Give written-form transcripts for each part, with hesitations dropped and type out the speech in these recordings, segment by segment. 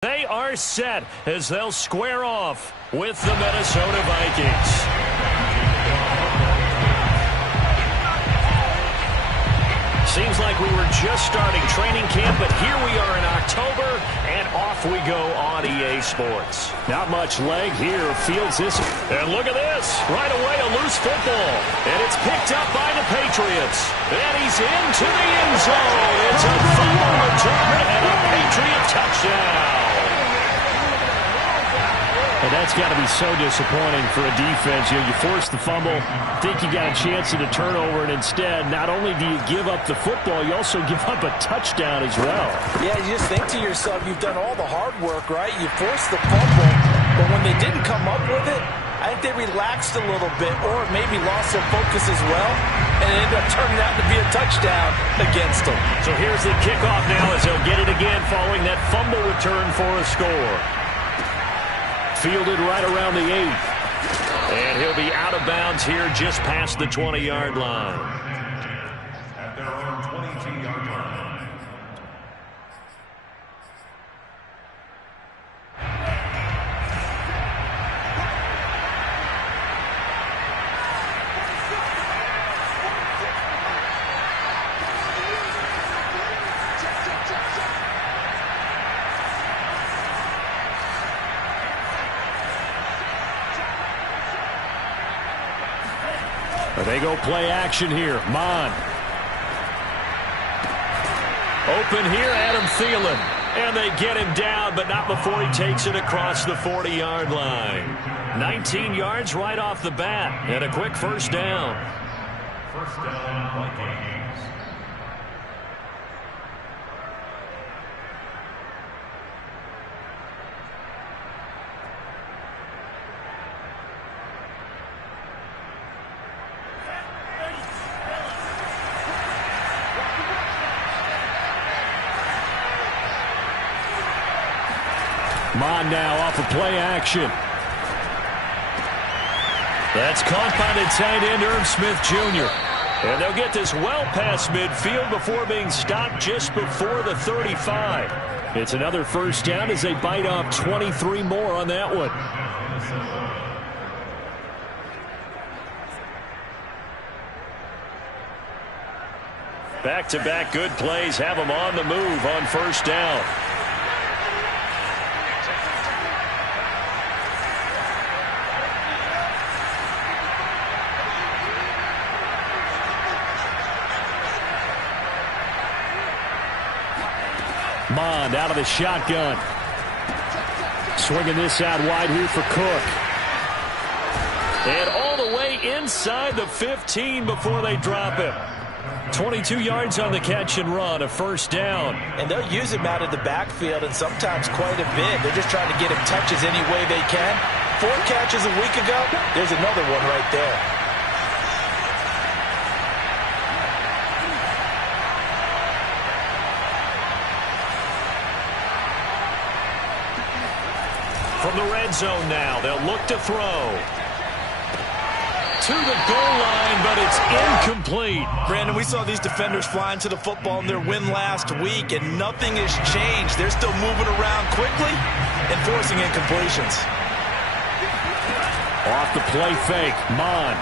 They are set as they'll square off with the Minnesota Vikings. Seems like we were just starting training camp, but here we are in October, and off we go on EA Sports. Not much leg here. Fields this. And look at this. Right away, a loose football. And it's picked up by the Patriots. And he's into the end zone. It's a fumble return and a Patriot touchdown. And that's got to be so disappointing for a defense. You force the fumble, think you got a chance at a turnover, and instead, not only do you give up the football, you also give up a touchdown as well. Yeah, you just think to yourself, you've done all the hard work, right? You forced the fumble, but when they didn't come up with it, I think they relaxed a little bit or maybe lost their focus as well, and it ended up turning out to be a touchdown against them. So here's the kickoff now as they'll get it again following that fumble return for a score. Fielded right around the 8. And he'll be out of bounds here just past the 20-yard line. At their own 22-yard line. They go play action here. Mon. Open here, Adam Thielen. And they get him down, but not before he takes it across the 40-yard line. 19 yards right off the bat, and a quick first down. First down, Vikings. Mon now off of play action. That's caught by the tight end, Irv Smith Jr. And they'll get this well past midfield before being stopped just before the 35. It's another first down as they bite off 23 more on that one. Back-to-back good plays have them on the move on first down. Mond out of the shotgun. Swinging this out wide here for Cook. And all the way inside the 15 before they drop him. 22 yards on the catch and run, a first down. And they'll use him out of the backfield, and sometimes quite a bit. They're just trying to get him touches any way they can. 4 catches a week ago, there's another one right there. From the red zone now, they'll look to throw. To the goal line, but it's incomplete. Brandon, we saw these defenders flying to the football in their win last week, and nothing has changed. They're still moving around quickly and forcing incompletions. Off the play fake, Mon.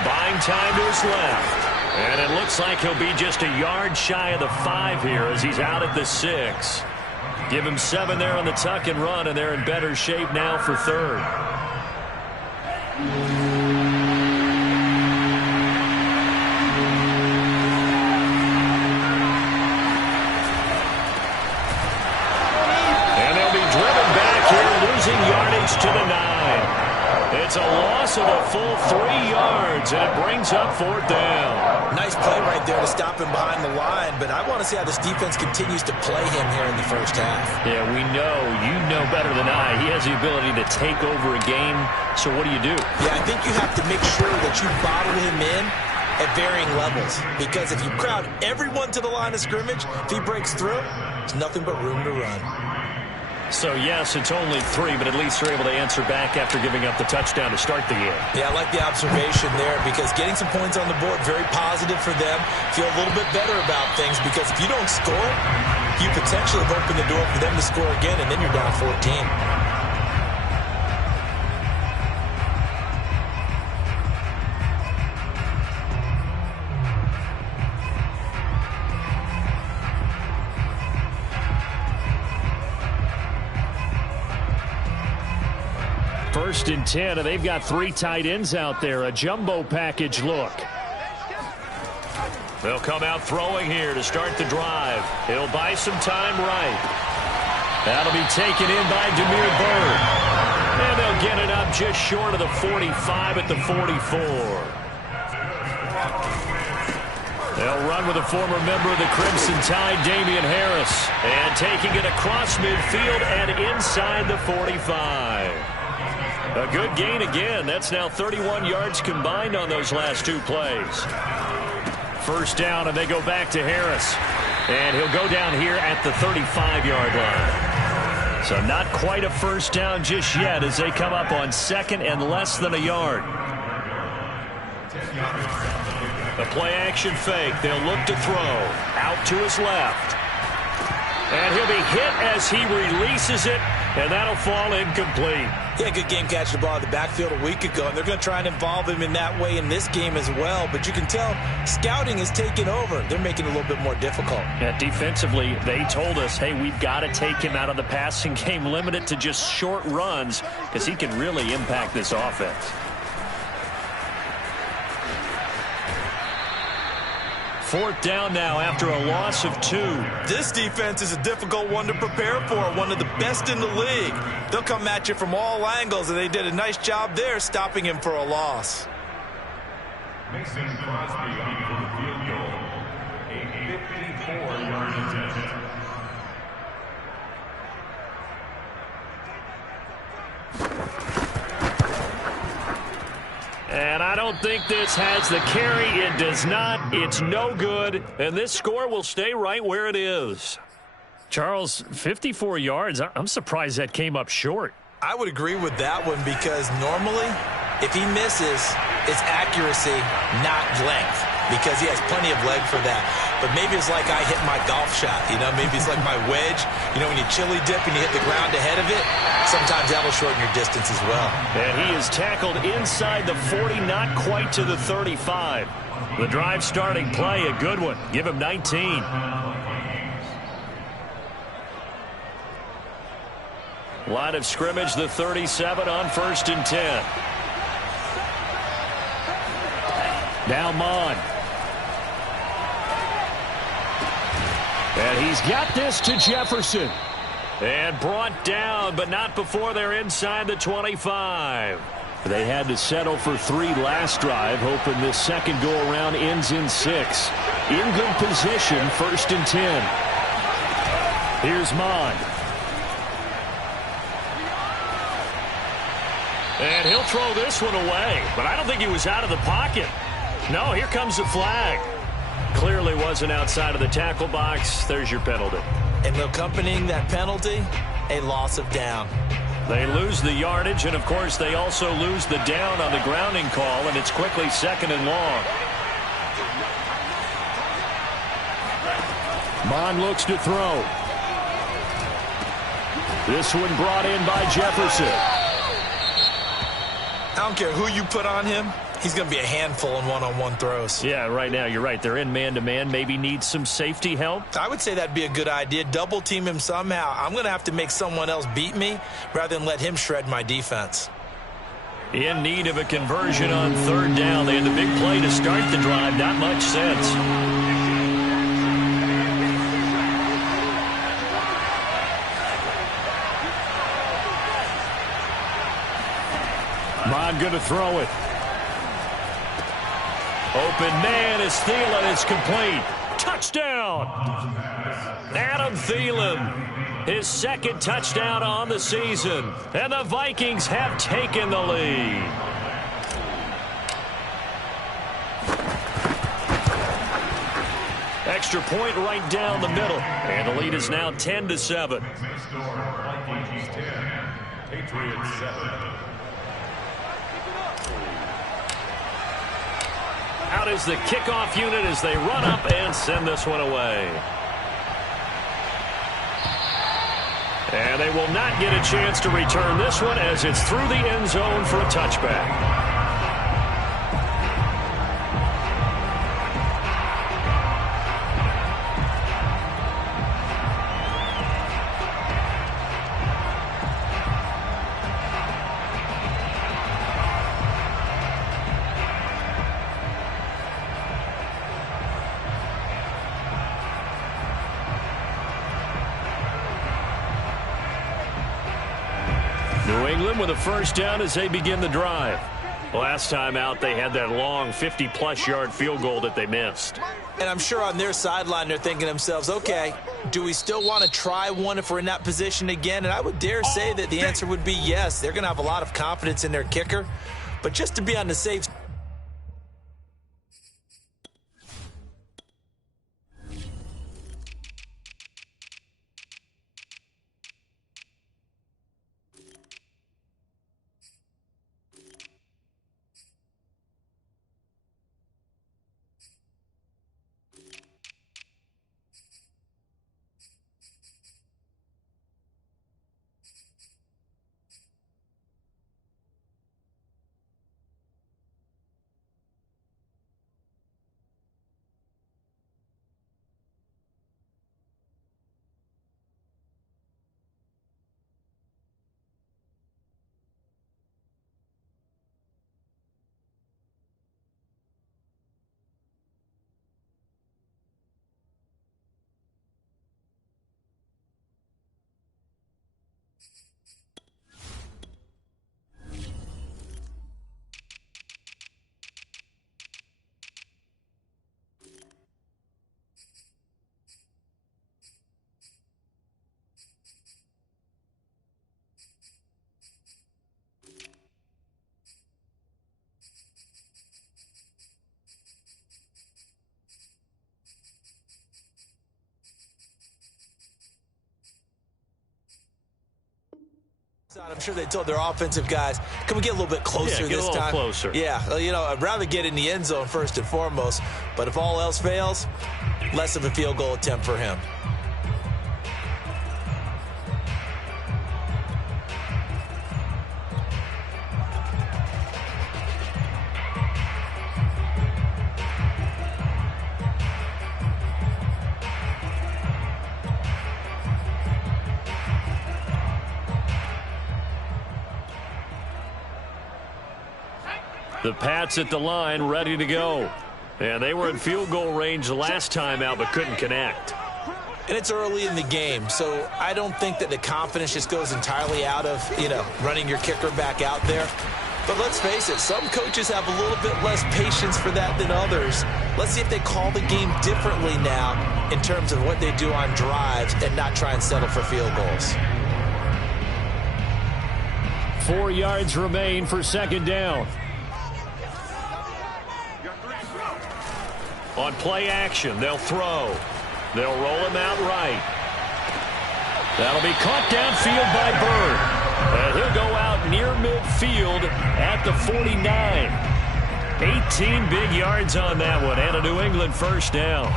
Buying time to his left. And it looks like he'll be just a yard shy of the 5 here as he's out at the 6. Give him 7 there on the tuck and run, and they're in better shape now for third. And they'll be driven back here, losing yardage to the 9. It's a loss of a full 3 yards, and it brings up 4th down. Nice play right there to stop him behind the line, but I want to see how this defense continues to play him here in the first half. Yeah, we know. You know better than I. He has the ability to take over a game, so what do you do? Yeah, I think you have to make sure that you bottle him in at varying levels, because if you crowd everyone to the line of scrimmage, if he breaks through, there's nothing but room to run. So, yes, it's only 3, but at least they're able to answer back after giving up the touchdown to start the game. Yeah, I like the observation there because getting some points on the board, very positive for them. Feel a little bit better about things because if you don't score, you potentially have opened the door for them to score again, and then you're down 14. First and 10, and they've got 3 tight ends out there. A jumbo package look. They'll come out throwing here to start the drive. He'll buy some time right. That'll be taken in by Demir Bird. And they'll get it up just short of the 45 at the 44. They'll run with a former member of the Crimson Tide, Damian Harris. And taking it across midfield and inside the 45. A good gain again. That's now 31 yards combined on those last 2 plays. First down, and they go back to Harris. And he'll go down here at the 35-yard line. So not quite a first down just yet as they come up on second and less than a yard. The play-action fake. They'll look to throw. Out to his left. And he'll be hit as he releases it, and that'll fall incomplete. Yeah, good game catching the ball in the backfield a week ago, and they're going to try and involve him in that way in this game as well. But you can tell scouting is taking over. They're making it a little bit more difficult. Yeah, defensively, they told us, hey, we've got to take him out of the passing game, limit it to just short runs, because he can really impact this offense. Fourth down now after a loss of 2. This defense is a difficult one to prepare for, one of the best in the league. They'll come at you from all angles, and they did a nice job there stopping him for a loss. Mason Crosby on for the field goal. A 54-yard attempt. And I don't think this has the carry. It does not. It's no good. And this score will stay right where it is. Charles, 54 yards. I'm surprised that came up short. I would agree with that one because normally if he misses, it's accuracy, not length, because he has plenty of leg for that. But maybe it's like I hit my golf shot, you know, maybe it's like my wedge. You know, when you chili dip and you hit the ground ahead of it, sometimes that'll shorten your distance as well. And he is tackled inside the 40, not quite to the 35. The drive starting play, a good one. Give him 19. Line of scrimmage, the 37 on 1st and 10. Now Mon. And he's got this to Jefferson. And brought down, but not before they're inside the 25. They had to settle for 3 last drive, hoping this second go-around ends in 6. In good position, 1st and 10. Here's Mon. And he'll throw this one away, but I don't think he was out of the pocket. No, here comes the flag. Clearly wasn't outside of the tackle box. There's your penalty. And accompanying that penalty, a loss of down. They lose the yardage, and, of course, they also lose the down on the grounding call, and it's quickly 2nd and long. Mon looks to throw. This one brought in by Jefferson. I don't care who you put on him. He's going to be a handful in one-on-one throws. Yeah, right now, you're right. They're in man-to-man. Maybe need some safety help. I would say that'd be a good idea. Double team him somehow. I'm going to have to make someone else beat me rather than let him shred my defense. In need of a conversion on 3rd down. They had the big play to start the drive. Not much sense. Mon going to throw it. Open man is Thielen. It's complete. Touchdown. Adam Thielen. His 2nd touchdown on the season. And the Vikings have taken the lead. Extra point right down the middle. And the lead is now 10-7. Vikings 10, Patriots 7. Out is the kickoff unit as they run up and send this one away. And they will not get a chance to return this one as it's through the end zone for a touchback. New England with a first down as they begin the drive. Last time out, they had that long 50-plus yard field goal that they missed. And I'm sure on their sideline, they're thinking to themselves, okay, do we still want to try one if we're in that position again? And I would dare say that the answer would be yes. They're going to have a lot of confidence in their kicker. But just to be on the safe side, I'm sure they told their offensive guys, can we get a little bit closer this time? Get a little closer. Yeah, you know, I'd rather get in the end zone first and foremost, but if all else fails, less of a field goal attempt for him. The Pats at the line, ready to go. And they were in field goal range the last time out, but couldn't connect. And it's early in the game, so I don't think that the confidence just goes entirely out of, running your kicker back out there. But let's face it, some coaches have a little bit less patience for that than others. Let's see if they call the game differently now in terms of what they do on drives and not try and settle for field goals. 4 yards remain for second down. On play action, they'll throw. They'll roll him out right. That'll be caught downfield by Bird. And he'll go out near midfield at the 49. 18 big yards on that one, and a New England first down.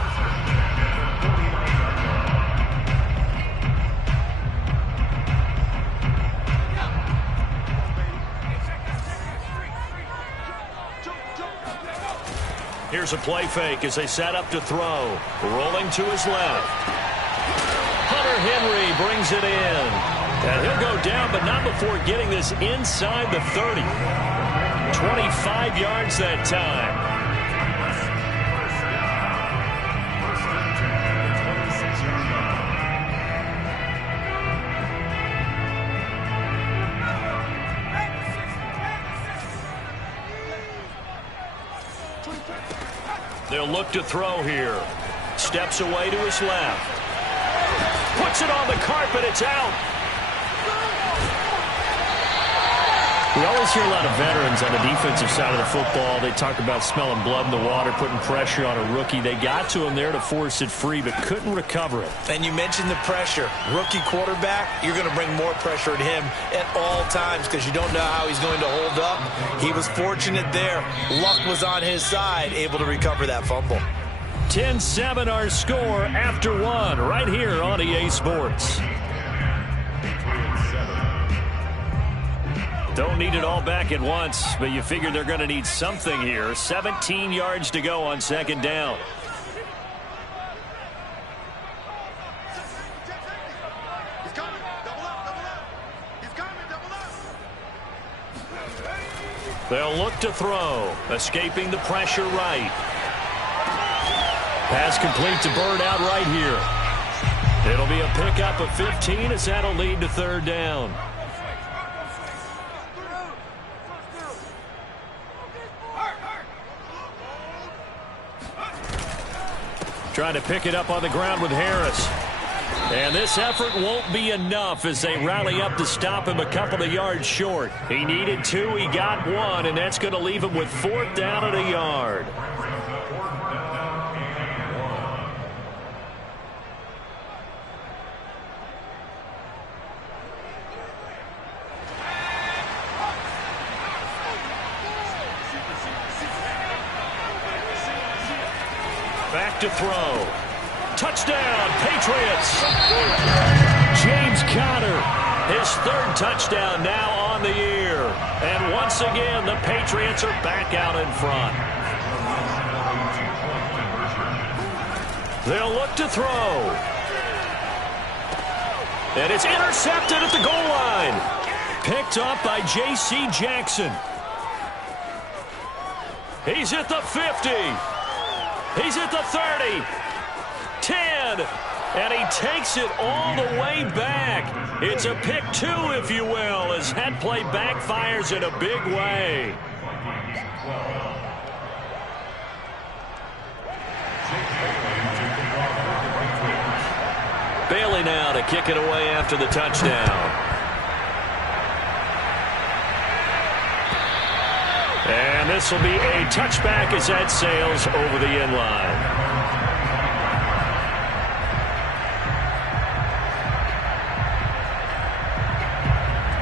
Here's a play fake as they set up to throw. Rolling to his left. Hunter Henry brings it in. And he'll go down, but not before getting this inside the 30. 25 yards that time. They'll look to throw here. Steps away to his left. Puts it on the carpet. It's out. We always hear a lot of veterans on the defensive side of the football. They talk about smelling blood in the water, putting pressure on a rookie. They got to him there to force it free, but couldn't recover it. And you mentioned the pressure. Rookie quarterback, you're going to bring more pressure at him at all times because you don't know how he's going to hold up. He was fortunate there. Luck was on his side, able to recover that fumble. 10-7 our score after one right here on EA Sports. Don't need it all back at once, but you figure they're going to need something here. 17 yards to go on second down. They'll look to throw. Escaping the pressure right. Pass complete to Bird out right here. It'll be a pickup of 15 as that'll lead to third down. Trying to pick it up on the ground with Harris. And this effort won't be enough as they rally up to stop him a couple of yards short. He needed 2, he got 1, and that's going to leave him with 4th down and a yard. Back to throw. Touchdown, Patriots. James Conner, his 3rd touchdown now on the year. And once again, the Patriots are back out in front. They'll look to throw. And it's intercepted at the goal line. Picked up by J.C. Jackson. He's at the 50. He's at the 30. 10, and he takes it all the way back. It's a pick 2, if you will, as that play backfires in a big way. Bailey now to kick it away after the touchdown. And this will be a touchback as that sails over the end line.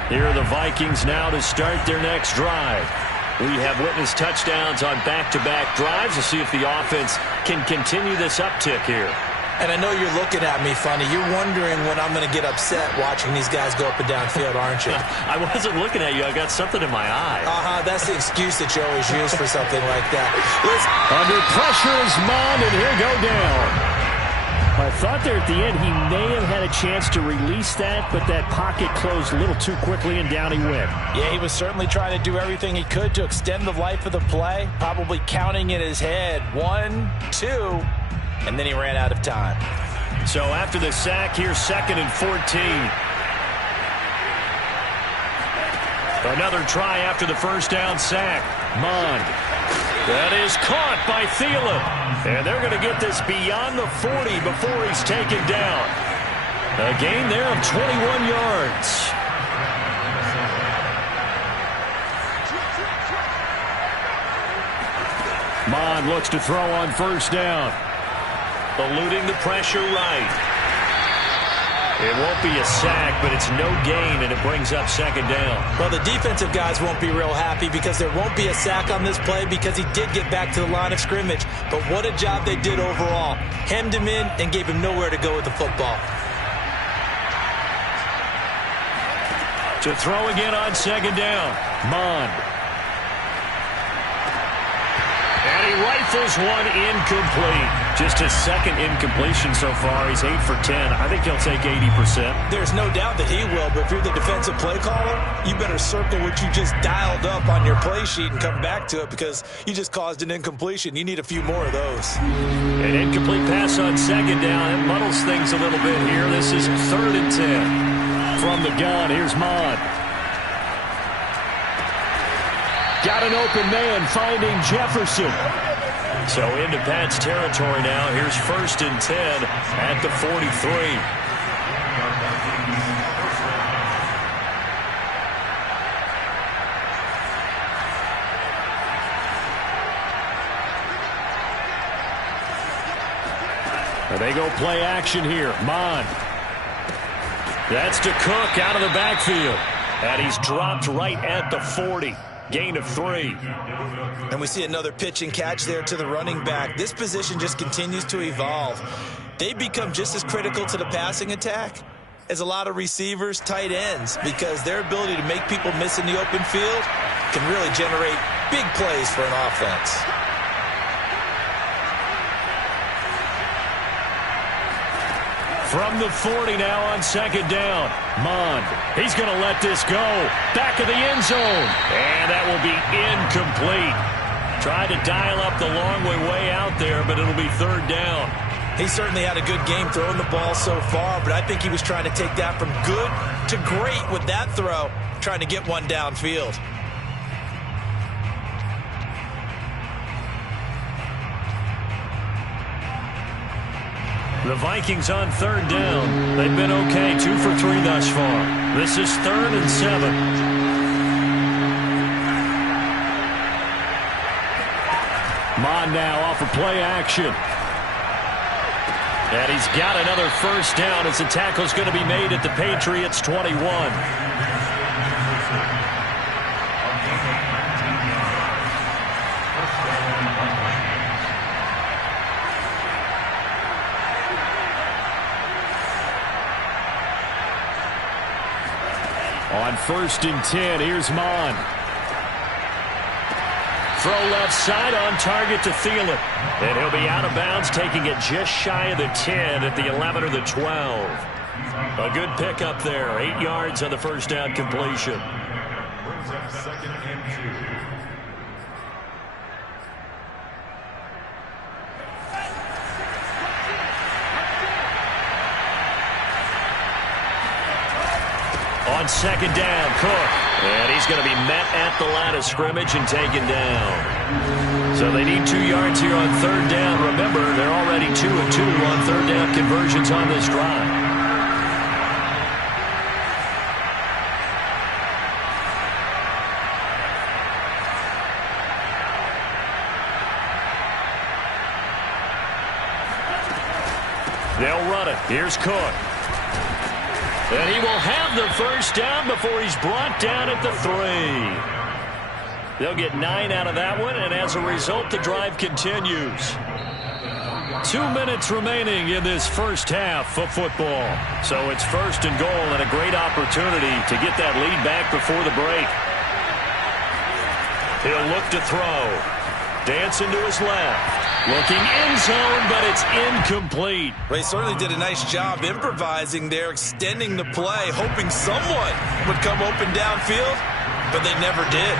Here are the Vikings now to start their next drive. We have witnessed touchdowns on back-to-back drives. We'll see if the offense can continue this uptick here. And I know you're looking at me funny. You're wondering when I'm going to get upset watching these guys go up and down field, aren't you? I wasn't looking at you. I got something in my eye. That's the excuse that you always use for something like that. Listen. Under pressure is Mond, and he'll go down. I thought there at the end he may have had a chance to release that, but that pocket closed a little too quickly, and down he went. Yeah, he was certainly trying to do everything he could to extend the life of the play, probably counting in his head 1, 2, and then he ran out of time. So after the sack, here's 2nd and 14. Another try after the first down sack. Mond. That is caught by Thielen. And they're going to get this beyond the 40 before he's taken down. A gain there of 21 yards. Mond looks to throw on first down. Eluding the pressure right. It won't be a sack, but it's no gain, and it brings up second down. Well, the defensive guys won't be real happy because there won't be a sack on this play because he did get back to the line of scrimmage. But what a job they did overall. Hemmed him in and gave him nowhere to go with the football. To throw again on second down. Mond. And he rifles one incomplete. Just his 2nd incompletion so far. He's 8 for 10. I think he'll take 80%. There's no doubt that he will, but if you're the defensive play caller, you better circle what you just dialed up on your play sheet and come back to it because you just caused an incompletion. You need a few more of those. An incomplete pass on second down. It muddles things a little bit here. This is 3rd and 10. From the gun, here's Mond. Got an open man finding Jefferson. So into Pat's territory now. Here's 1st and 10 at the 43. And they go play action here. Mond. That's to Cook out of the backfield. And he's dropped right at the 40. Gain of 3. And we see another pitch and catch there to the running back. This position just continues to evolve. They become just as critical to the passing attack is a lot of receivers, tight ends, because their ability to make people miss in the open field can really generate big plays for an offense. From the 40 now on second down. Mond, he's going to let this go. Back of the end zone. And that will be incomplete. Tried to dial up the long way out there, but it'll be third down. He certainly had a good game throwing the ball so far, but I think he was trying to take that from good to great with that throw, trying to get one downfield. The Vikings on third down. They've been okay, 2 for 3 thus far. This is 3rd and 7. Mond now off of play action. And he's got another first down as the tackle's going to be made at the Patriots' 21. On 1st and 10, here's Mond. Throw left side on target to Thielen. And he'll be out of bounds, taking it just shy of the 10 at the 11 or the 12. A good pickup there. 8 yards on the first down completion. Brings up 2nd and 2. On second down, Cook. And he's going to be met at the line of scrimmage and taken down. So they need 2 yards here on third down. Remember, they're already 2 of 2 on third down conversions on this drive. They'll run it. Here's Cook. And he will have the first down before he's brought down at the 3. They'll get 9 out of that one, and as a result, the drive continues. 2 minutes remaining in this first half of football. So it's 1st and goal and a great opportunity to get that lead back before the break. He'll look to throw. Dancing to his left. Looking end zone, but it's incomplete. They certainly did a nice job improvising there, extending the play, hoping someone would come open downfield, but they never did.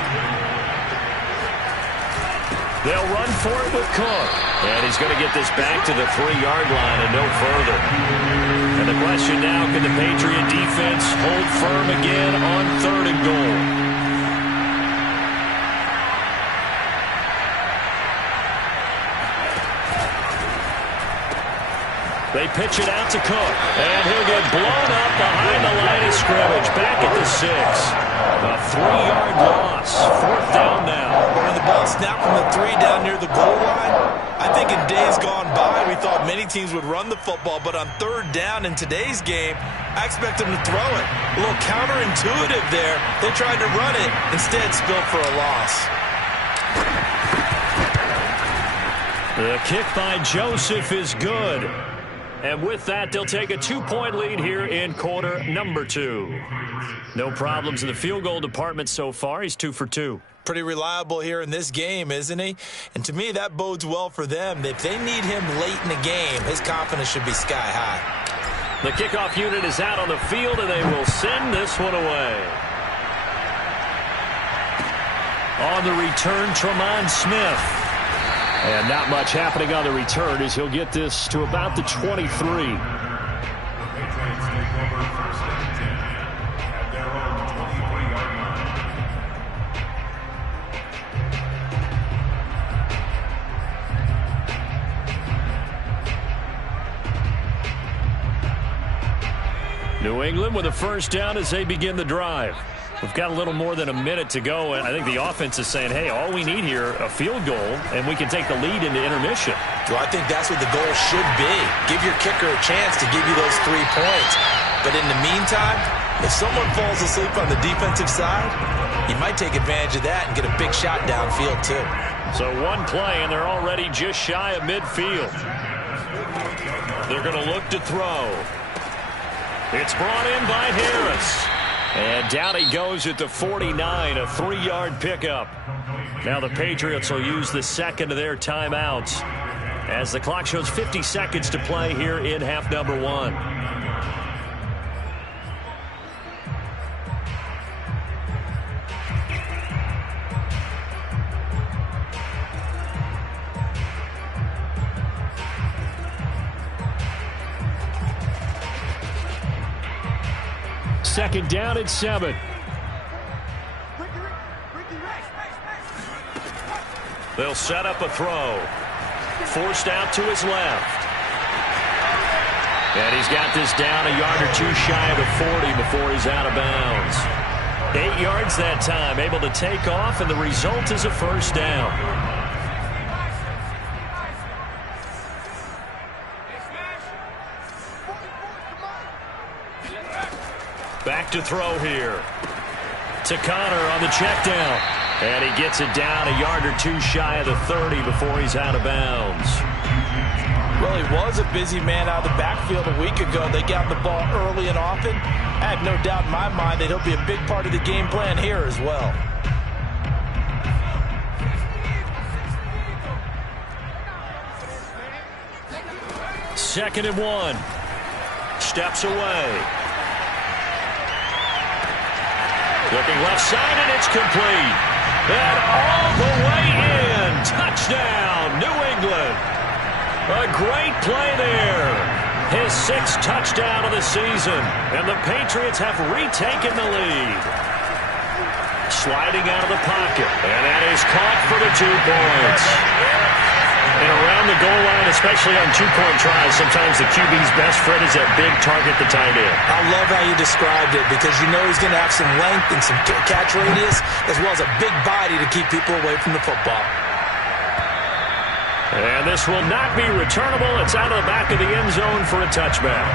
They'll run for it with Cook. And he's going to get this back to the 3-yard line and no further. And the question now, can the Patriot defense hold firm again on 3rd and goal? They pitch it out to Cook, and he'll get blown up behind the line of scrimmage, back at the 6. A 3-yard loss, 4th down now. When the ball snapped from the 3 down near the goal line, I think in days gone by, we thought many teams would run the football, but on 3rd down in today's game, I expect them to throw it. A little counterintuitive there. They tried to run it, instead spilled for a loss. The kick by Joseph is good. And with that, they'll take a 2-point lead here in quarter number 2. No problems in the field goal department so far. He's 2 for 2. Pretty reliable here in this game, isn't he? And to me, that bodes well for them. If they need him late in the game, his confidence should be sky high. The kickoff unit is out on the field, and they will send this one away. On the return, Tremont Smith. And not much happening on the return as he'll get this to about the 23. New England with a first down as they begin the drive. We've got a little more than a minute to go, and I think the offense is saying, hey, all we need here, a field goal, and we can take the lead into intermission. Well, I think that's what the goal should be. Give your kicker a chance to give you those 3 points. But in the meantime, if someone falls asleep on the defensive side, you might take advantage of that and get a big shot downfield, too. So 1 play, and they're already just shy of midfield. They're going to look to throw. It's brought in by Harris. And down he goes at the 49, a 3-yard pickup. Now the Patriots will use the second of their timeouts as the clock shows 50 seconds to play here in half number 1. Second down and 7. They'll set up a throw. Forced out to his left. And he's got this down a yard or two shy of the 40 before he's out of bounds. 8 yards that time, able to take off, and the result is a first down. Back to throw here. To Connor on the check down. And he gets it down a yard or two shy of the 30 before he's out of bounds. Well, he was a busy man out of the backfield a week ago. They got the ball early and often. I have no doubt in my mind that he'll be a big part of the game plan here as well. Second and 1. Steps away. Looking left side, and it's complete. And all the way in. Touchdown, New England. A great play there. His 6th touchdown of the season. And the Patriots have retaken the lead. Sliding out of the pocket. And that is caught for the 2 points. And around the goal line, especially on 2-point tries, sometimes the QB's best friend is that big target, the tight end. I love how you described it because you know he's going to have some length and some catch radius as well as a big body to keep people away from the football. And this will not be returnable. It's out of the back of the end zone for a touchback.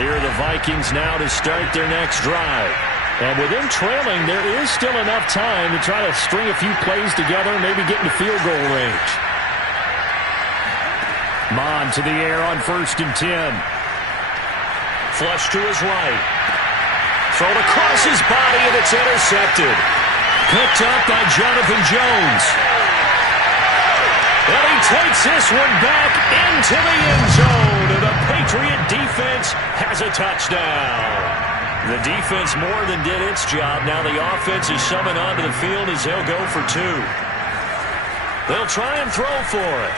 Here are the Vikings now to start their next drive. And with them trailing, there is still enough time to try to string a few plays together and maybe get into field goal range. Mon to the air on 1st and 10. Flush to his right. Thrown across his body, and it's intercepted. Picked up by Jonathan Jones. And he takes this one back into the end zone. And the Patriot defense has a touchdown. The defense more than did its job. Now the offense is summoned onto the field as they'll go for 2. They'll try and throw for it.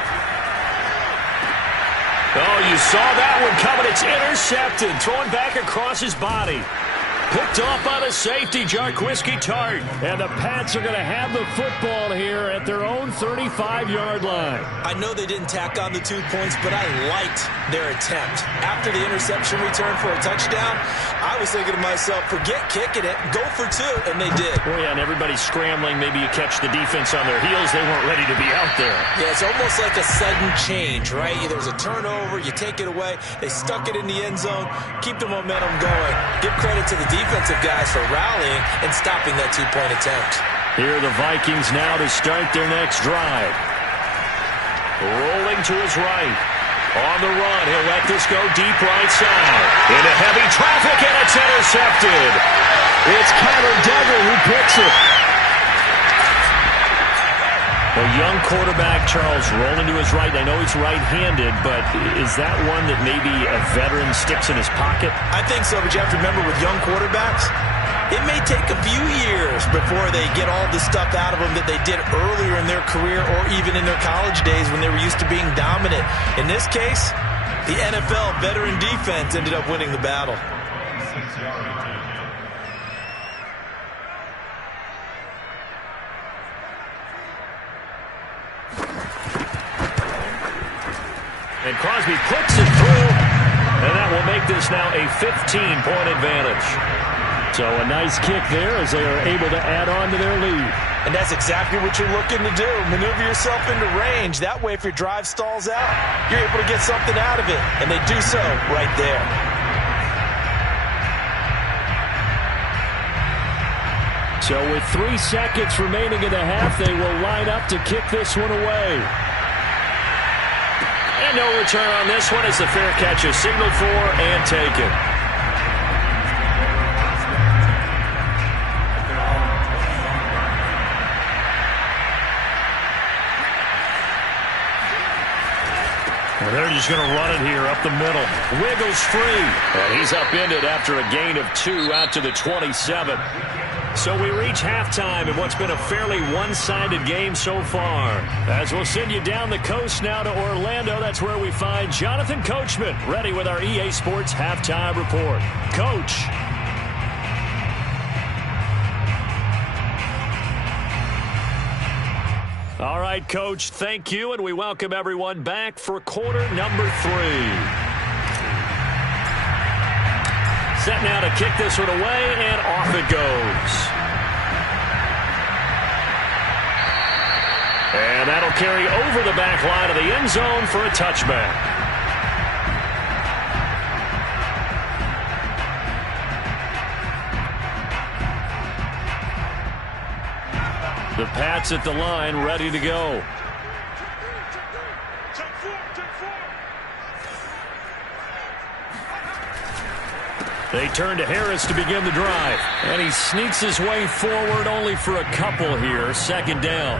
Oh, you saw that one coming. It's intercepted. Thrown back across his body. Picked off by the safety, Jarquiski Tart. And the Pats are going to have the football here at their own 35-yard line. I know they didn't tack on the 2 points, but I liked their attempt. After the interception return for a touchdown, I was thinking to myself, forget kicking it, go for 2, and they did. Oh, yeah, and everybody's scrambling. Maybe you catch the defense on their heels. They weren't ready to be out there. Yeah, it's almost like a sudden change, right? There's a turnover, you take it away. They stuck it in the end zone. Keep the momentum going. Give credit to the defensive guys for rallying and stopping that 2-point attempt. Here are the Vikings now to start their next drive. Rolling to his right. On the run, he'll let this go deep right side. Into heavy traffic, and it's intercepted. It's Kyler Duggar who picks it. A young quarterback, Charles, rolling to his right. I know he's right-handed, but is that one that maybe a veteran sticks in his pocket? I think so, but you have to remember with young quarterbacks, it may take a few years before they get all the stuff out of them that they did earlier in their career or even in their college days when they were used to being dominant. In this case, the NFL veteran defense ended up winning the battle. And Crosby puts it through, and that will make this now a 15-point advantage. So a nice kick there as they are able to add on to their lead. And that's exactly what you're looking to do. Maneuver yourself into range. That way, if your drive stalls out, you're able to get something out of it. And they do so right there. So with 3 seconds remaining in the half, they will line up to kick this one away. And no return on this one as the fair catch is signaled for and taken. They're just going to run it here up the middle. Wiggles free. And he's upended after a gain of 2 out to the 27. So we reach halftime in what's been a fairly one-sided game so far. As we'll send you down the coast now to Orlando, that's where we find Jonathan Coachman, ready with our EA Sports Halftime Report. Coach. All right, Coach, thank you, and we welcome everyone back for quarter number 3. Set now to kick this one away, and off it goes. And that'll carry over the back line of the end zone for a touchback. The Pats at the line, ready to go. They turn to Harris to begin the drive. And he sneaks his way forward only for a couple here. Second down.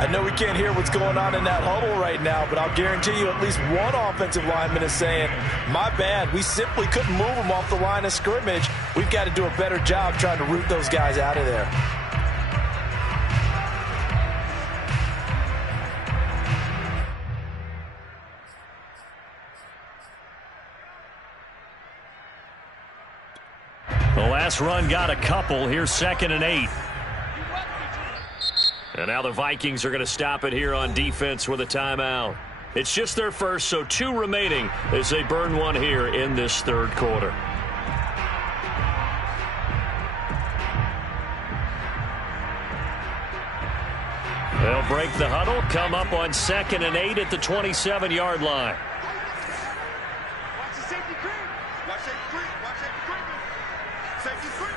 I know we can't hear what's going on in that huddle right now, but I'll guarantee you at least one offensive lineman is saying, my bad, we simply couldn't move them off the line of scrimmage. We've got to do a better job trying to root those guys out of there. The last run got a couple. Here's 2nd and 8. And now the Vikings are going to stop it here on defense with a timeout. It's just their first, so 2 remaining as they burn one here in this third quarter. They'll break the huddle, come up on 2nd and 8 at the 27-yard line. Watch the safety creep. Watch safety creep. Watch safety creeping. Safety creeping.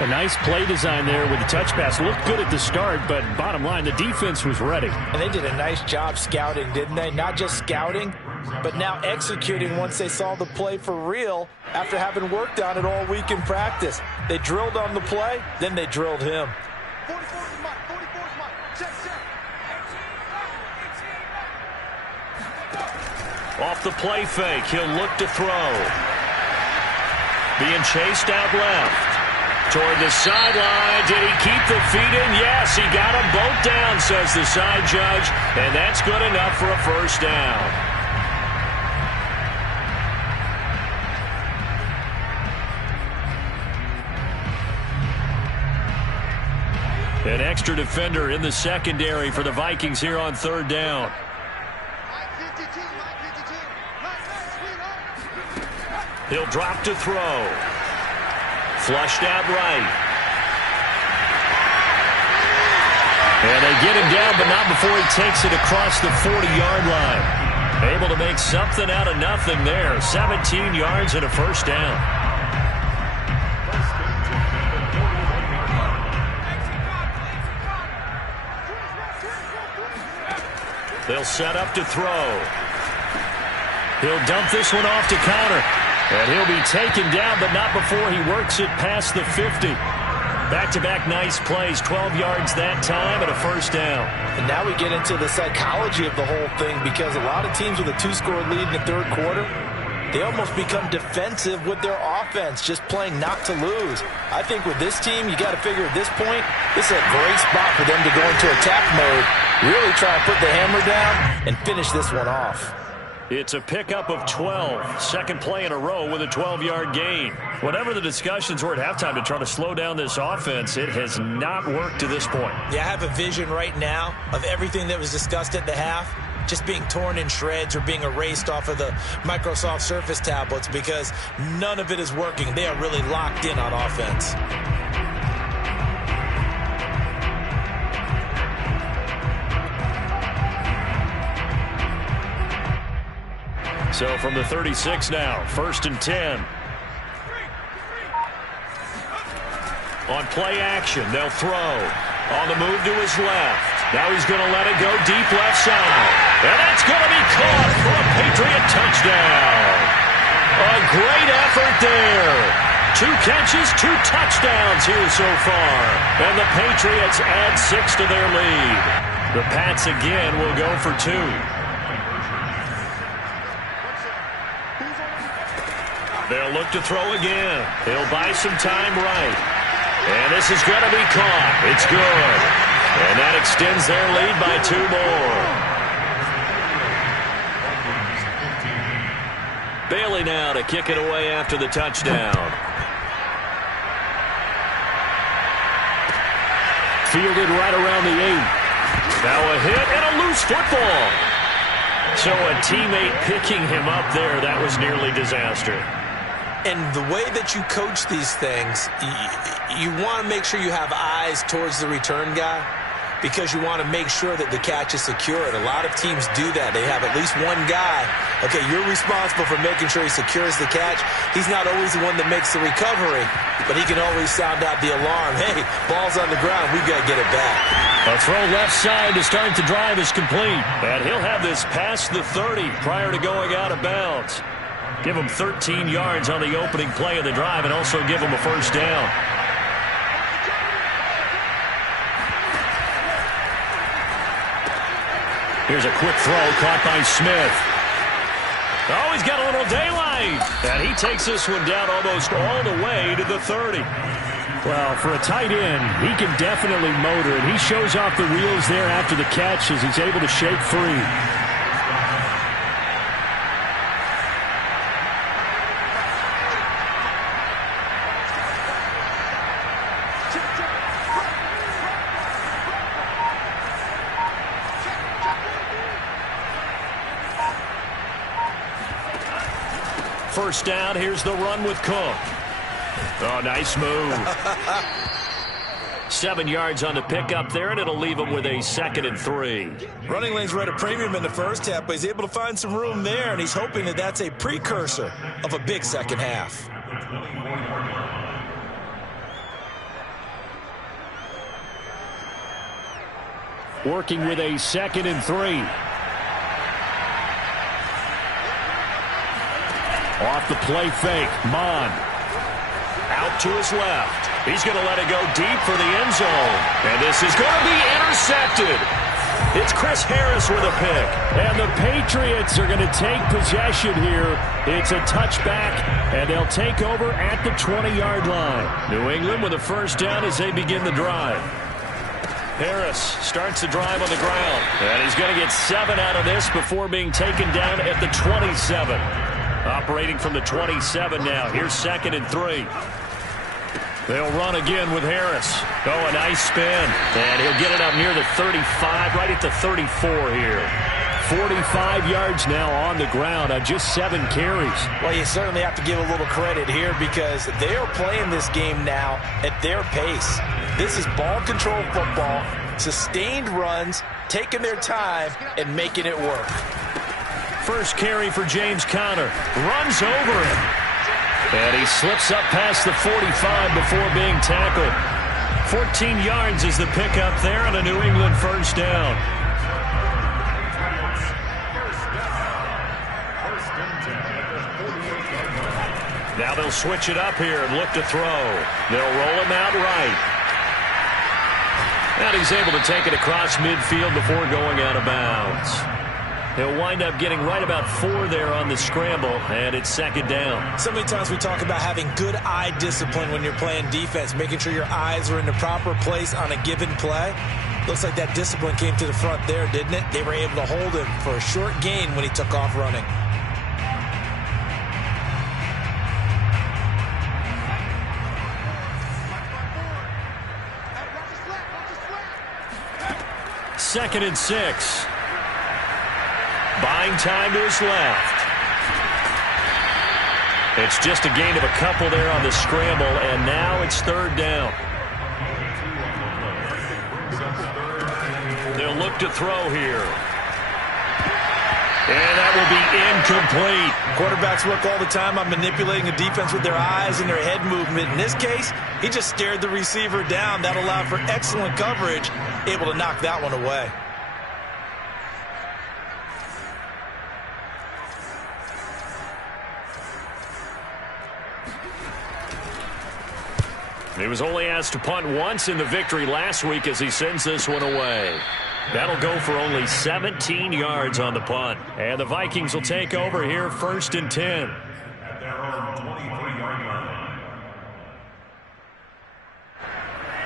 A nice play design there with the touch pass. Looked good at the start, but bottom line, the defense was ready. And they did a nice job scouting, didn't they? Not just scouting, but now executing once they saw the play for real after having worked on it all week in practice. They drilled on the play, then they drilled him. 44's Mike. 44's Mike. Check. Off the play fake, he'll look to throw. Being chased out left. Toward the sideline. Did he keep the feet in? Yes, he got them both down, says the side judge. And that's good enough for a first down. An extra defender in the secondary for the Vikings here on 3rd down. He'll drop to throw. Flushed out right. And they get him down, but not before he takes it across the 40-yard line. Able to make something out of nothing there. 17 yards and a first down. They'll set up to throw. He'll dump this one off to counter. And he'll be taken down, but not before he works it past the 50. Back-to-back nice plays, 12 yards that time and a first down. And now we get into the psychology of the whole thing, because a lot of teams with a 2-score lead in the third quarter, they almost become defensive with their offense, just playing not to lose. I think with this team, you got to figure at this point, this is a great spot for them to go into attack mode, really try and put the hammer down and finish this one off. It's a pickup of 12. Second play in a row with a 12-yard gain. Whatever the discussions were at halftime to try to slow down this offense, it has not worked to this point. Yeah, I have a vision right now of everything that was discussed at the half. just being torn in shreds or being erased off of the Microsoft Surface tablets because none of it is working. They are really locked in on offense. So from the 36 now, 1st and 10. On play action, they'll throw. On the move to his left. Now he's going to let it go deep left side. And that's going to be caught for a Patriot touchdown. A great effort there. 2 catches, 2 touchdowns here so far. And the Patriots add 6 to their lead. The Pats again will go for 2. They'll look to throw again. He'll buy some time right. And this is going to be caught. It's good. And that extends their lead by 2 more. Bailey now to kick it away after the touchdown. Fielded right around the 8. Now a hit and a loose football. So a teammate picking him up there, that was nearly disaster. And the way that you coach these things, you want to make sure you have eyes towards the return guy because you want to make sure that the catch is secured. A lot of teams do that. They have at least one guy. Okay, you're responsible for making sure he secures the catch. He's not always the one that makes the recovery, but he can always sound out the alarm. Hey, ball's on the ground. We've got to get it back. A throw left side to start the drive is complete. And he'll have this past the 30 prior to going out of bounds. Give him 13 yards on the opening play of the drive and also give him a 1st down. Here's a quick throw caught by Smith. Oh, he's got a little daylight. And he takes this one down almost all the way to the 30. Well, for a tight end, he can definitely motor, and he shows off the wheels there after the catch as he's able to shake free. First down, here's the run with Cook. Oh, nice move. 7 yards on the pickup there, and it'll leave him with a 2nd and 3. Running lanes were at a premium in the first half, but he's able to find some room there, and he's hoping that that's a precursor of a big second half. Working with a 2nd and 3. Off the play fake, Mon. Out to his left. He's going to let it go deep for the end zone. And this is going to be intercepted. It's Chris Harris with a pick. And the Patriots are going to take possession here. It's a touchback, and they'll take over at the 20-yard line. New England with a 1st down as they begin the drive. Harris starts the drive on the ground. And he's going to get 7 out of this before being taken down at the 27. Operating from the 27 now. Here's 2nd and 3. They'll run again with Harris. Oh, a nice spin. And he'll get it up near the 35, right at the 34 here. 45 yards now on the ground on just 7 carries. Well, you certainly have to give a little credit here because they are playing this game now at their pace. This is ball control football, sustained runs, taking their time, and making it work. First carry for James Conner. Runs over him. And he slips up past the 45 before being tackled. 14 yards is the pickup there on a New England 1st down. Now they'll switch it up here and look to throw. They'll roll him out right. And he's able to take it across midfield before going out of bounds. He'll wind up getting right about 4 there on the scramble, and it's 2nd down. So many times we talk about having good eye discipline when you're playing defense, making sure your eyes are in the proper place on a given play. Looks like that discipline came to the front there, didn't it? They were able to hold him for a short gain when he took off running. Second and 6. Buying time to his left. It's just a gain of a couple there on the scramble, and now it's third down. They'll look to throw here. And that will be incomplete. Quarterbacks work all the time on manipulating a defense with their eyes and their head movement. In this case, he just stared the receiver down. That allowed for excellent coverage, able to knock that one away. He was only asked to punt once in the victory last week as he sends this one away. That'll go for only 17 yards on the punt. And the Vikings will take over here, 1st and 10. At their own 23-yard line.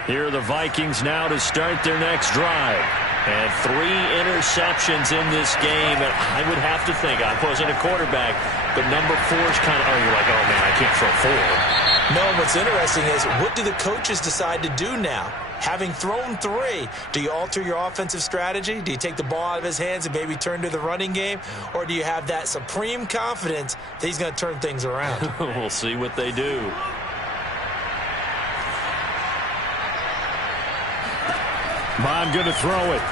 Here are the Vikings now to start their next drive. And 3 interceptions in this game. And I would have to think, I wasn't a quarterback, but number 4 is kind of, you're like, oh man, I can't throw 4. No, what's interesting is, what do the coaches decide to do now? Having thrown 3, do you alter your offensive strategy? Do you take the ball out of his hands and maybe turn to the running game? Or do you have that supreme confidence that he's going to turn things around? We'll see what they do. Bond going to throw it.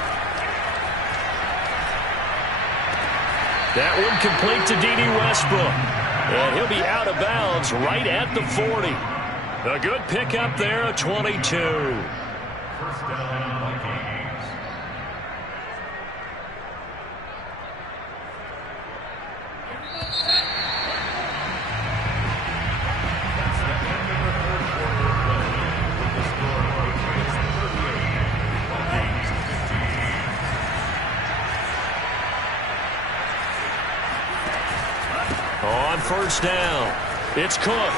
That one complete to D.D. Westbrook. And he'll be out of bounds right at the 40. A good pickup there, a 22. First down, Vikings. On first down, it's Cook.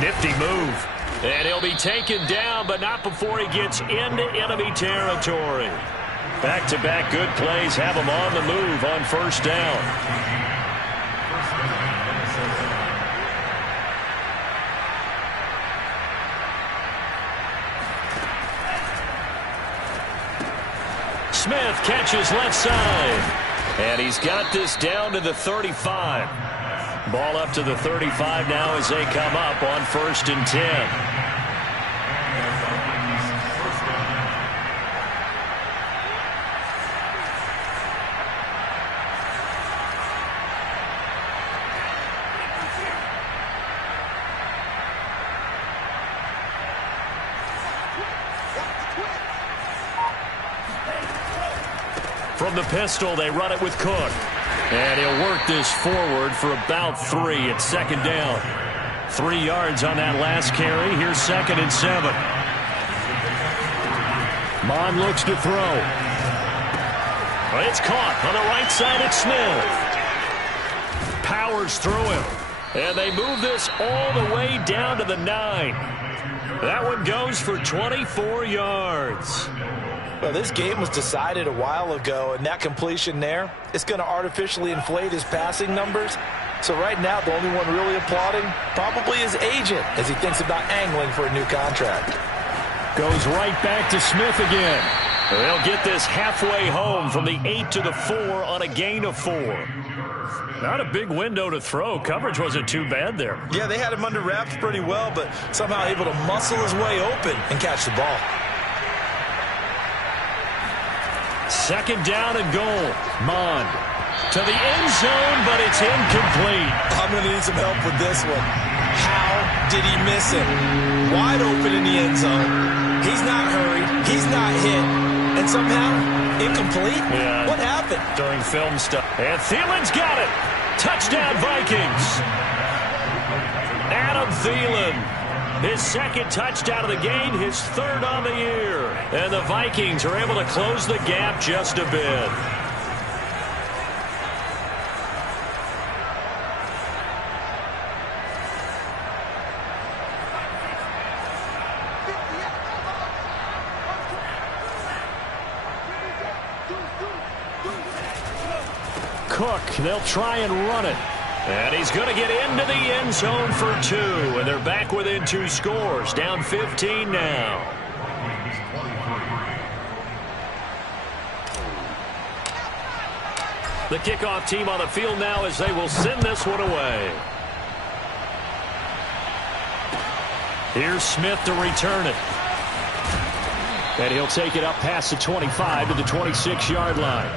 Nifty move. And he'll be taken down, but not before he gets into enemy territory. Back-to-back good plays have him on the move on first down. Smith catches left side. And he's got this down to the 35. Ball up to the 35 now as they come up on 1st and 10. From the pistol, they run it with Cook. And he'll work this forward for about 3 at 2nd down. 3 yards on that last carry. Here's 2nd and 7. Mon looks to throw. It's caught on the right side at Smith. Powers through him. And they move this all the way down to the 9. That one goes for 24 yards. Well, this game was decided a while ago, and that completion there, it's going to artificially inflate his passing numbers. So right now, the only one really applauding probably his agent as he thinks about angling for a new contract. Goes right back to Smith again. They'll get this halfway home from the 8 to the 4 on a gain of 4. Not a big window to throw. Coverage wasn't too bad there. Yeah, they had him under wraps pretty well, but somehow able to muscle his way open and catch the ball. 2nd down and goal. Mond to the end zone, but it's incomplete. I'm going to need some help with this one. How did he miss it? Wide open in the end zone. He's not hurried. He's not hit. And somehow, incomplete? Yeah. What happened? During film stuff. And Thielen's got it. Touchdown, Vikings. Adam Thielen. His 2nd touchdown of the game, his 3rd on the year. And the Vikings are able to close the gap just a bit. Cook, they'll try and run it. And he's going to get into the end zone for 2. And they're back within 2 scores. Down 15 now. The kickoff team on the field now as they will send this one away. Here's Smith to return it. And he'll take it up past the 25 to the 26-yard line.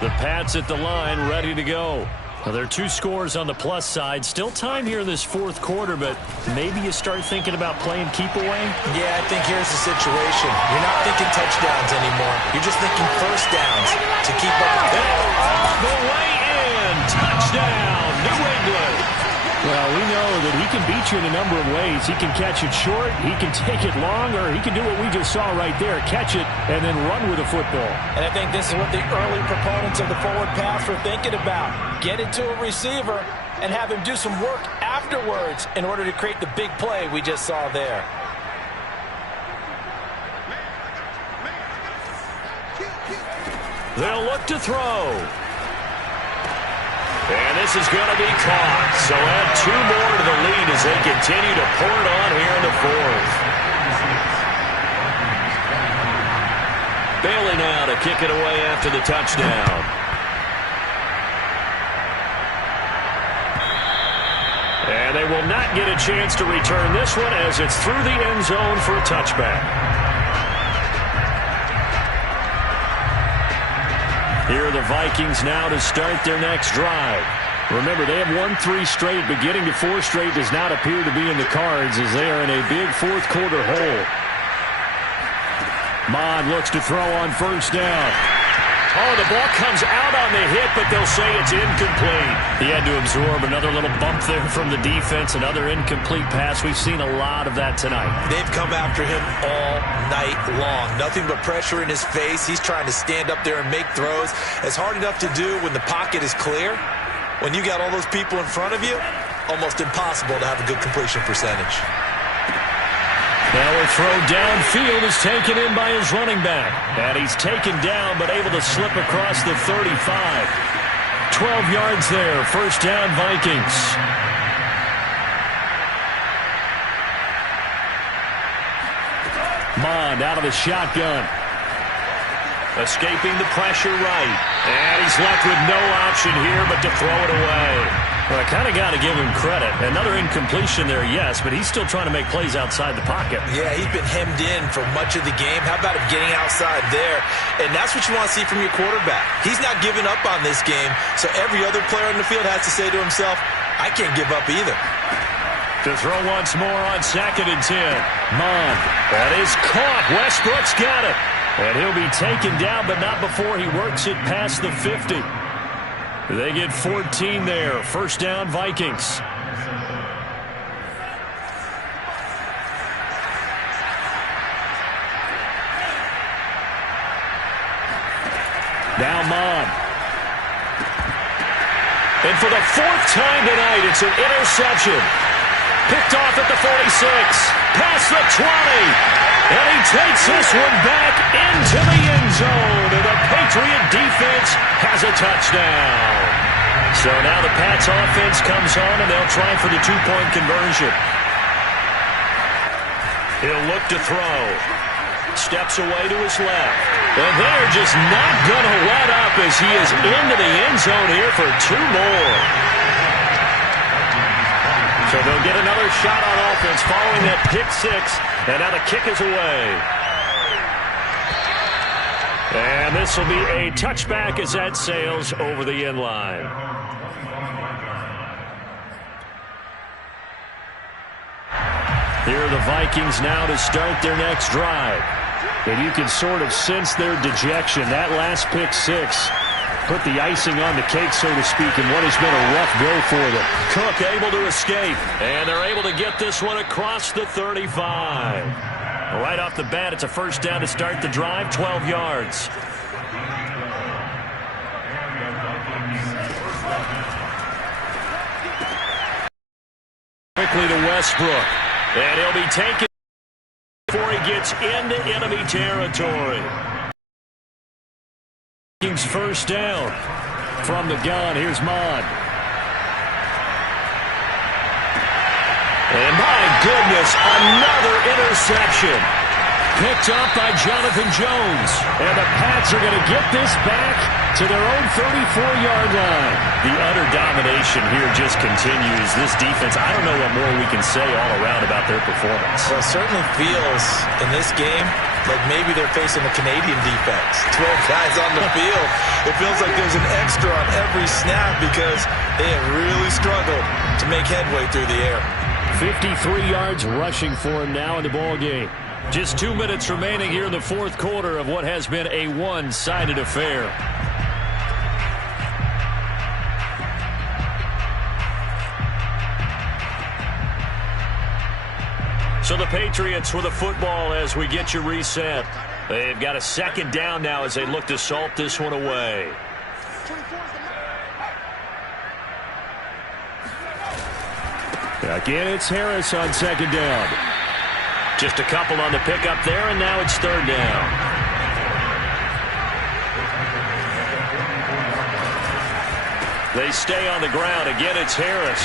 The Pats at the line, ready to go. Well, there are 2 scores on the plus side. Still time here in this fourth quarter, but maybe you start thinking about playing keep away? Yeah, I think here's the situation. You're not thinking touchdowns anymore. You're just thinking first downs to keep up with it. All the way in. Touchdown, New England. Well, we know that he can beat you in a number of ways. He can catch it short, he can take it long, or he can do what we just saw right there, catch it and then run with the football. And I think this is what the early proponents of the forward pass were thinking about. Get it to a receiver and have him do some work afterwards in order to create the big play we just saw there. They'll look to throw. And this is going to be caught. So add 2 more to the lead as they continue to pour it on here in the fourth. Bailey now to kick it away after the touchdown. And they will not get a chance to return this one as it's through the end zone for a touchback. Here are the Vikings now to start their next drive. Remember, they have won 3 straight, but getting to 4 straight does not appear to be in the cards as they are in a big fourth quarter hole. Mond looks to throw on first down. Oh, the ball comes out on the hit, but they'll say it's incomplete. He had to absorb another little bump there from the defense, another incomplete pass. We've seen a lot of that tonight. They've come after him all night long. Nothing but pressure in his face. He's trying to stand up there and make throws. It's hard enough to do when the pocket is clear. When you got all those people in front of you, almost impossible to have a good completion percentage. Now a throw downfield is taken in by his running back. And he's taken down but able to slip across the 35. 12 yards there. First down, Vikings. Mond out of the shotgun. Escaping the pressure right. And he's left with no option here but to throw it away. Well, I kind of got to give him credit. Another incompletion there, yes, but he's still trying to make plays outside the pocket. Yeah, he's been hemmed in for much of the game. How about him getting outside there? And that's what you want to see from your quarterback. He's not giving up on this game, so every other player on the field has to say to himself, I can't give up either. To throw once more on 2nd and 10. Mond, that is caught. Westbrook's got it. And he'll be taken down, but not before he works it past the 50. They get 14 there. First down, Vikings. Now Mond. And for the 4th time tonight, it's an interception. Picked off at the 46. Past the 20. And he takes this one back into the end zone. And the Patriot defense has a touchdown. So now the Pats offense comes on, and they'll try for the 2-point conversion. He'll look to throw. Steps away to his left. And they're just not going to let up as he is into the end zone here for 2 more. So they'll get another shot on offense following that pick 6. And now the kick is away. And this will be a touchback as that sails over the end line. Here are the Vikings now to start their next drive. And you can sort of sense their dejection. That last pick 6 put the icing on the cake, so to speak, in what has been a rough go for them. Cook able to escape, and they're able to get this one across the 35. Right off the bat, it's a first down to start the drive, 12 yards. Quickly to Westbrook, and he'll be taken before he gets into enemy territory. First down from the gun. Here's Mond. And my goodness, another interception. Picked up by Jonathan Jones. And the Pats are going to get this back to their own 34-yard line. The utter domination here just continues. This defense, I don't know what more we can say all around about their performance. Well, it certainly feels in this game like maybe they're facing a Canadian defense. 12 guys on the field. It feels like there's an extra on every snap because they have really struggled to make headway through the air. 53 yards rushing for him now in the ball game. Just 2 minutes remaining here in the fourth quarter of what has been a one-sided affair. So the Patriots with the football as we get you reset. They've got a second down now as they look to salt this one away. Again, it's Harris on second down. Just a couple on the pickup there, and now it's third down. They stay on the ground. Again, it's Harris.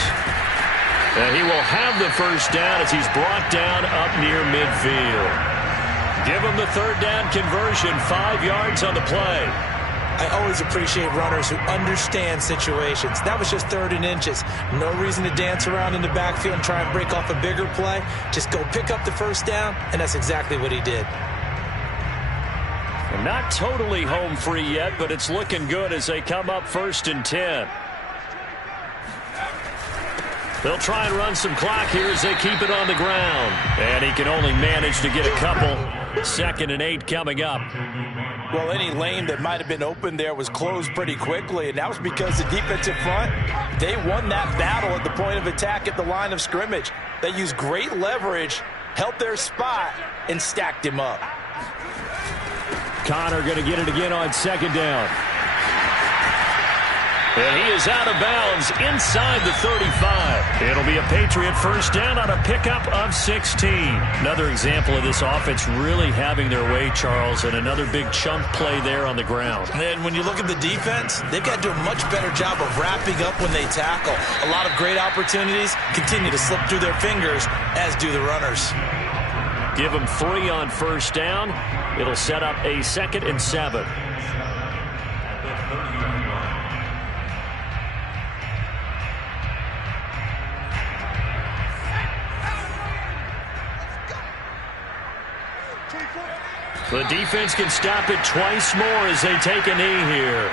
And he will have the first down as he's brought down up near midfield. Give him the third down conversion, 5 yards on the play. I always appreciate runners who understand situations. That was just 3rd and inches. No reason to dance around in the backfield and try and break off a bigger play. Just go pick up the first down, and that's exactly what he did. And not totally home free yet, but it's looking good as they come up 1st and 10. They'll try and run some clock here as they keep it on the ground. And he can only manage to get a couple. 2nd and 8 coming up. Well, any lane that might have been open there was closed pretty quickly, and that was because the defensive front, they won that battle at the point of attack at the line of scrimmage. They used great leverage, held their spot, and stacked him up. Connor going to get it again on second down. And he is out of bounds inside the 35. It'll be a Patriot first down on a pickup of 16. Another example of this offense really having their way, Charles, and another big chunk play there on the ground. And when you look at the defense, they've got to do a much better job of wrapping up when they tackle. A lot of great opportunities continue to slip through their fingers, as do the runners. Give them 3 on first down. It'll set up a 2nd and 7. The defense can stop it twice more as they take a knee here.